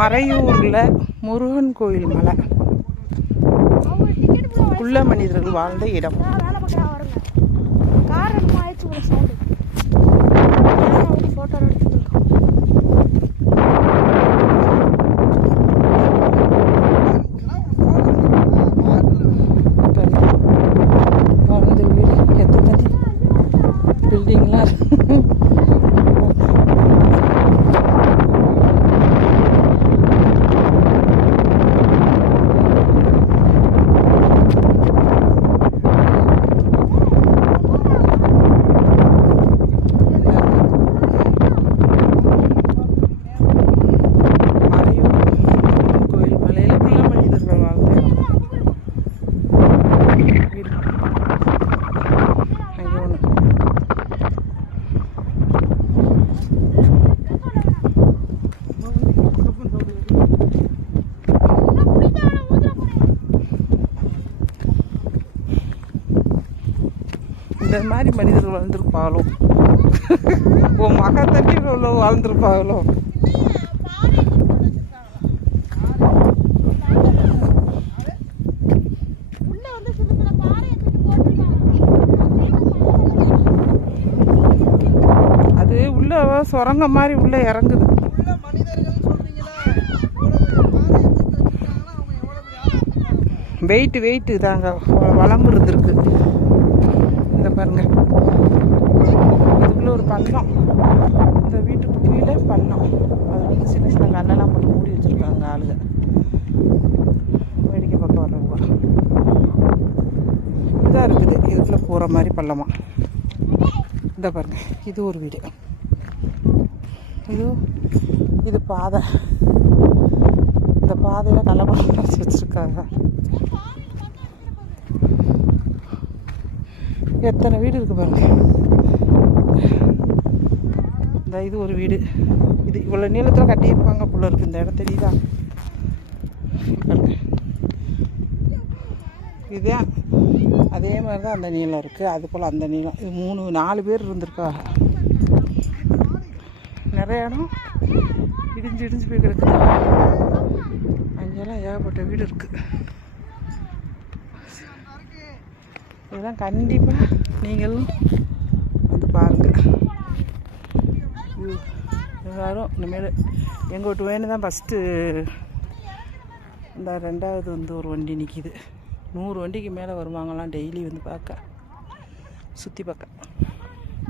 மறையூரில் முருகன் கோயில் மலை, குள்ள மனிதர்கள் வாழ்ந்த இடம். வாழ்ந்த வீடு எத்தனை பில்டிங்லாம் இந்த மாதிரி மனிதர்கள் வாழ்ந்துருப்பாங்களோ, உன் மகா தண்ணி இவ்வளோ வாழ்ந்துருப்பாங்களோ. அது உள்ள சுரங்க மாதிரி உள்ள இறங்குது. வெயிட்டு தாங்க வளம் இருந்திருக்கு. இந்த பாருங்க, இதுக்குள்ள ஒரு பள்ளம், இந்த வீட்டுக்கு கீழே பள்ளம். அது வந்து சின்ன சின்ன கல்லெல்லாம் போட்டு மூடி வச்சுருக்காங்க ஆளுங்க. வேடிக்கை பக்கம் வர்றவங்க இதாக இருக்குது. இதுக்குள்ள போகிற மாதிரி பள்ளமா. இந்த பாருங்க, இது ஒரு வீடு. இது பாதை. இந்த பாதையில் கல்லப்படம் வச்சு வச்சுருக்காங்க. எத்தனை வீடு இருக்குது பாருங்க. இந்த இது ஒரு வீடு. இது இவ்வளோ நீளத்தில் கட்டியிருப்பாங்க போல இருக்குது. இந்த இடம் தெரியுதா பாருங்க. இதே அதே மாதிரி தான் அந்த நீளம் இருக்குது. அது போல் அந்த நீளம். இது 4 பேர் இருந்திருக்காங்க. நிறைய இடம் இடிஞ்சு போய் கிடக்குது. அங்கெல்லாம் ஏகப்பட்ட வீடு இருக்குது. இதெல்லாம் கண்டிப்பாக நீங்களும் வந்து பாருங்கள். எல்லாரும் இனிமேல் எங்கள் வீட்டு வேணும் தான் ஃபஸ்ட்டு. இந்த 2வது வந்து ஒரு வண்டி நிற்கிது. 100 வண்டிக்கு மேலே வருவாங்களாம் டெய்லி வந்து பார்க்க, சுற்றி பார்க்க.